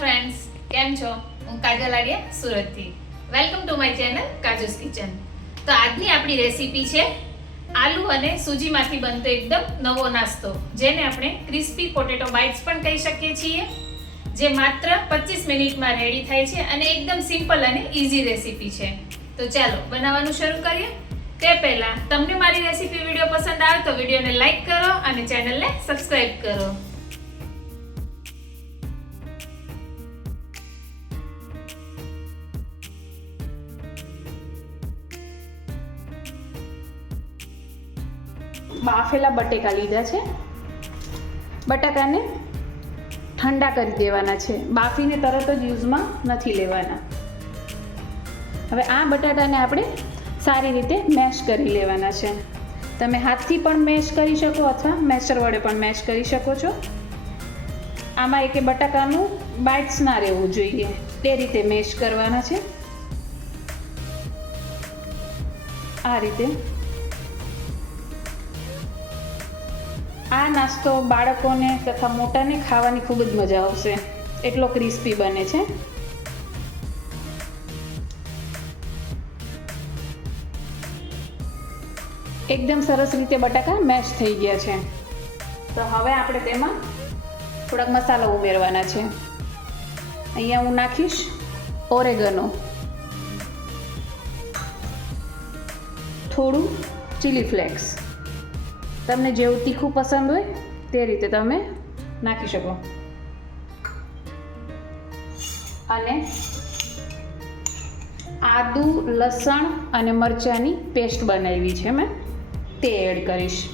Friends કેમ છો? હું કાજલ આડિયા સુરતથી. Welcome to my channel Kaju's kitchen તો આજની આપણી રેસીપી છે, આલુ અને સૂજીમાંથી બનતો એકદમ નવો નાસ્તો, જેને આપણે ક્રિસ્પી પોટેટો બાઇટ્સ પણ કહી શકીએ છીએ, જે માત્ર 25 મિનિટમાં રેડી થાય છે અને એકદમ સિમ્પલ અને ઇઝી રેસીપી છે. તો ચાલો, બનાવવાનું શરૂ કરીએ. તે પહેલાં, તમને મારી રેસીપી વીડિયો પસંદ આવે તો વિડીયોને લાઇક કરો અને ચેનલને સબસ્ક્રાઇબ કરો. બાફેલા બટેકા લીધા છે. બટાકાને ઠંડા કરી દેવાના છે. બાફીને તરત જ યુઝમાં નથી લેવાના. હવે આ બટાટાને આપણે સારી રીતે મેશ કરી લેવાના છે. તમે હાથથી પણ મેશ કરી શકો અથવા મેશર વડે પણ મેશ કરી શકો છો. આમાં એક બટાકાનું બાઇટ્સ ના રહેવું જોઈએ. તે રીતે મેશ કરવાના છે. આ રીતે આ નાસ્તો બાળકોને તથા મોટાને ખાવાની ખૂબ જ મજા આવશે. એટલો ક્રિસ્પી બને છે. એકદમ સરસ રીતે બટાકા મેશ થઈ ગયા છે. તો હવે આપણે તેમાં થોડાક મસાલા ઉમેરવાના છે. અહીંયા હું નાખીશ ઓરેગનો. થોડું ચીલી ફ્લેક્સ. તમને જેવું તીખું પસંદ હોય તે રીતે તમે નાખી શકો. અને આદુ, લસણ અને મરચાંની પેસ્ટ બનાવી છે મેં. તે એડ કરીશ.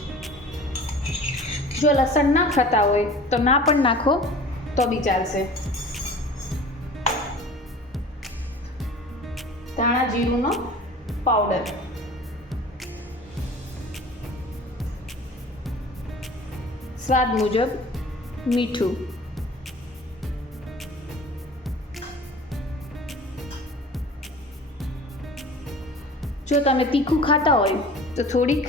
જો લસણ ના ખાતા હોય તો ના પણ નાખો, તો બી ચાલશે. ધાણા જીરુંનો પાવડર સ્વાદ મુજબ મીઠું. જો તમે તીખું ખાતા હોય, તો થોડીક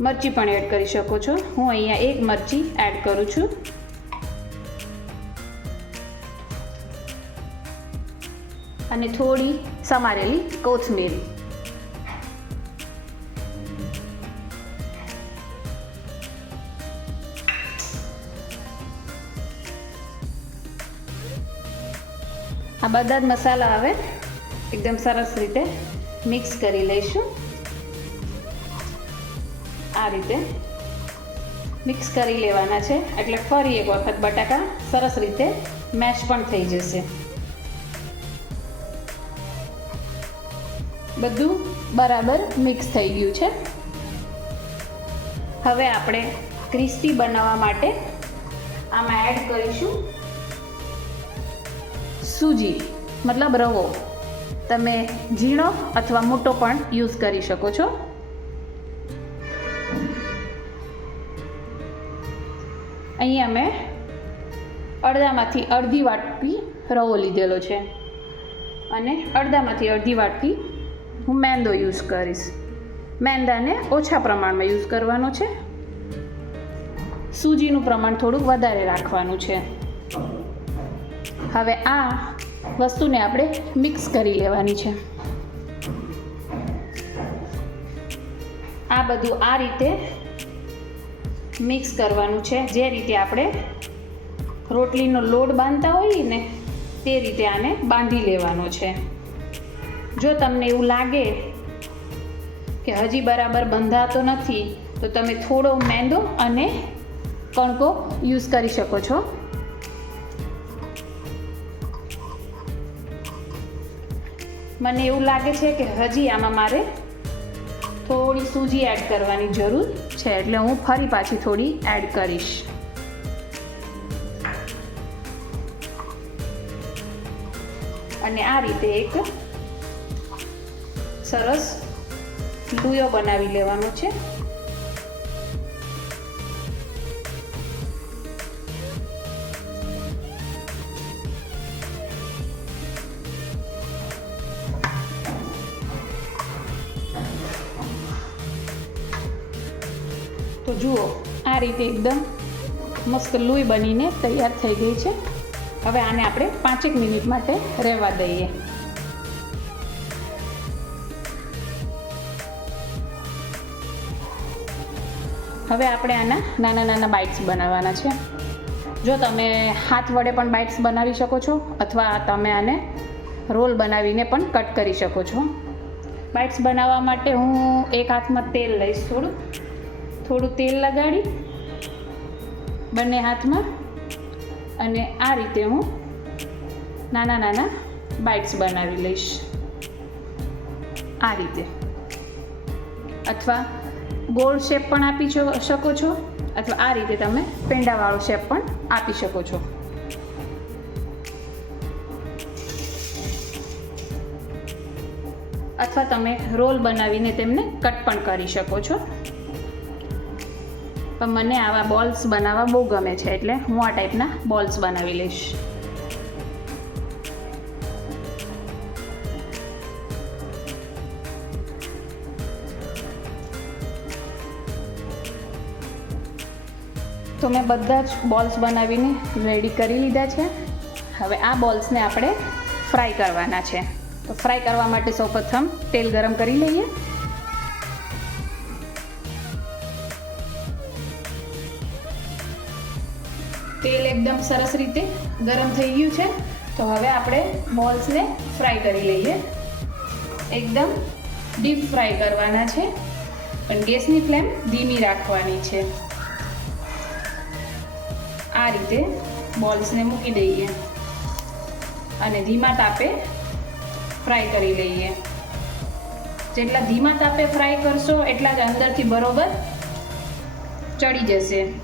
મરચી પણ એડ કરી શકો છો. હું અહીંયા એક મરચી એડ કરું છું. અને થોડી સમારેલી કોથમીર. આ બધા જ મસાલા હવે એકદમ સરસ રીતે મિક્સ કરી લઈશું. આ રીતે મિક્સ કરી લેવાના છે. એટલે ફરી એક વખત બટાકા સરસ રીતે મેશ પણ થઈ જશે. બધું બરાબર મિક્સ થઈ ગયું છે. હવે આપણે ક્રિસ્પી બનાવવા માટે આમાં એડ કરીશું. સૂજી, મતલબ રવો, તમે ઝીણો અથવા મોટો પણ યુઝ કરી શકો છો. અહીંયા મેં અડધામાંથી અડધી વાટકી રવો લીધેલો છે અને અડધામાંથી અડધી વાટકી હું મેંદો યુઝ કરીશ. મેંદાને ઓછા પ્રમાણમાં યુઝ કરવાનો છે. સૂજીનું પ્રમાણ થોડુંક વધારે રાખવાનું છે. હવે આ વસ્તુને આપણે મિક્સ કરી લેવાની છે. આ બધું આ રીતે મિક્સ કરવાનું છે. જે રીતે આપણે રોટલીનો લોડ બાંધતા હોઈએ ને તે રીતે આને બાંધી લેવાનો છે. જો તમને એવું લાગે કે હજી બરાબર બંધાતો નથી, તો તમે થોડો મેંદો અને કણકો યુઝ કરી શકો છો. મને એવું લાગે છે કે હજી આમાં મારે થોડી સૂજી એડ કરવાની જરૂર છે, એટલે હું ફરી પાછી થોડી એડ કરીશ. અને આ રીતે એક સરસ લુયો બનાવી લેવાનો છે. જુઓ, આ રીતે એકદમ મસ્ત લોહી બનીને તૈયાર થઈ ગઈ છે. હવે આને આપણે પાંચેક મિનિટ માટે રહેવા દઈએ. હવે આપણે આના નાના નાના બાઇટ્સ બનાવવાના છે. જો તમે હાથ વડે પણ બાઇટ્સ બનાવી શકો છો, અથવા તમે આને રોલ બનાવીને પણ કટ કરી શકો છો. બાઇટ્સ બનાવવા માટે હું એક હાથમાં તેલ લઈશ થોડું. થોડું તેલ લગાડી બંને હાથમાં અને આ રીતે હું નાના નાના બાઇટ્સ બનાવી લઈશ. આ રીતે. અથવા ગોળ શેપ પણ આપી શકો છો, અથવા આ રીતે તમે પેંડાવાળો શેપ પણ આપી શકો છો. અથવા તમે રોલ બનાવીને તેમને કટ પણ કરી શકો છો. પણ મને આવા બોલ્સ બનાવવા બહુ ગમે છે એટલે હું આ ટાઈપના બોલ્સ બનાવી લઈશ. તો મેં બધા જ બોલ્સ બનાવીને રેડી કરી લીધા છે. હવે આ બોલ્સને આપણે ફ્રાય કરવાના છે. તો ફ્રાય કરવા માટે સૌપ્રથમ તેલ ગરમ કરી લઈએ. એકદમ સરસ રીતે ગરમ થઈ ગયું છે. તો હવે આપણે બોલ્સને ફ્રાય કરી લઈએ. એકદમ ડીપ ફ્રાય કરવાના છે. પણ ગેસની ફ્લેમ ધીમી રાખવાની છે. આ રીતે બોલ્સને મૂકી દઈએ. અને ધીમા તાપે ફ્રાય કરી લઈએ. જેટલા ધીમા તાપે ફ્રાય કરશો એટલા જ અંદરથી બરોબર ચડી જશે.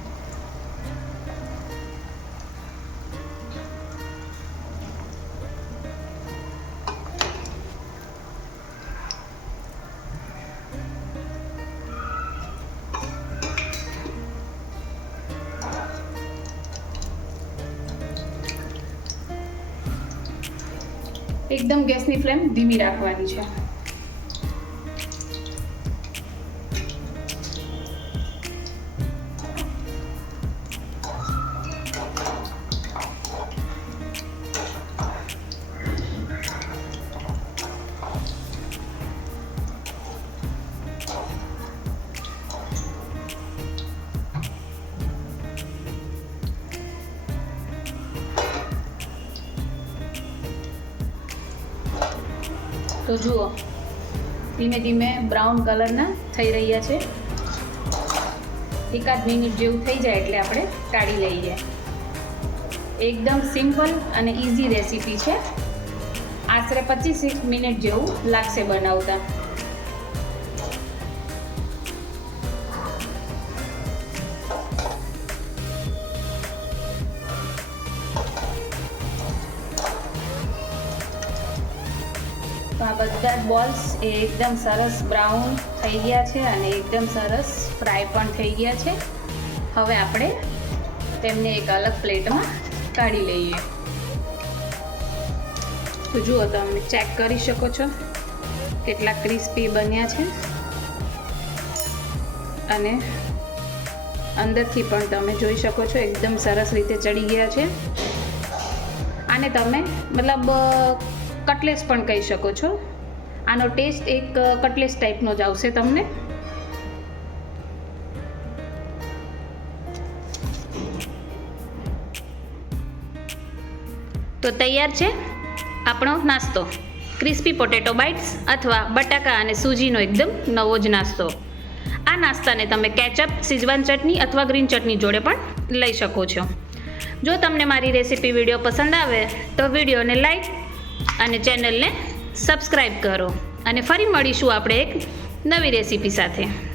એકદમ ગેસની ફ્લેમ ધીમી રાખવાની છે. તો જુઓ. ધીમે ધીમે બ્રાઉન કલરના થઈ રહ્યા છે. એકાદ મિનિટ જેવું થઈ જાય એટલે આપણે કાઢી લઈએ. એકદમ સિમ્પલ અને ઇઝી રેસીપી છે. આશરે પચીસ મિનિટ જેવું લાગશે બનાવતા. આ બધા જ બોલ્સ એ એકદમ સરસ બ્રાઉન થઈ ગયા છે અને એકદમ સરસ ફ્રાય પણ થઈ ગયા છે. હવે આપણે તેમને એક અલગ પ્લેટમાં કાઢી લઈએ. તો જુઓ તમે ચેક કરી શકો છો કેટલા ક્રિસ્પી બન્યા છે. અને અંદરથી પણ તમે જોઈ શકો છો એકદમ સરસ રીતે ચડી ગયા છે. આને તમે મતલબ કટલેસ પણ કહી શકો છો. આનો ટેસ્ટ એક કટલેસ ટાઈપનો જ આવશે તમને. તો તૈયાર છે આપણો નાસ્તો. ક્રિસ્પી પોટેટો બાઇટ્સ અથવા બટાકા અને સૂજીનો એકદમ નવો જ નાસ્તો. આ નાસ્તાને તમે કેચઅપ, સિઝવાન ચટણી અથવા ગ્રીન ચટણી જોડે પણ લઈ શકો છો. જો તમને મારી રેસીપી વીડિયો પસંદ આવે તો વિડીયોને લાઈક અને ચેનલને સબસ્ક્રાઈબ કરો. અને ફરી મળીશું આપણે એક નવી રેસીપી સાથે.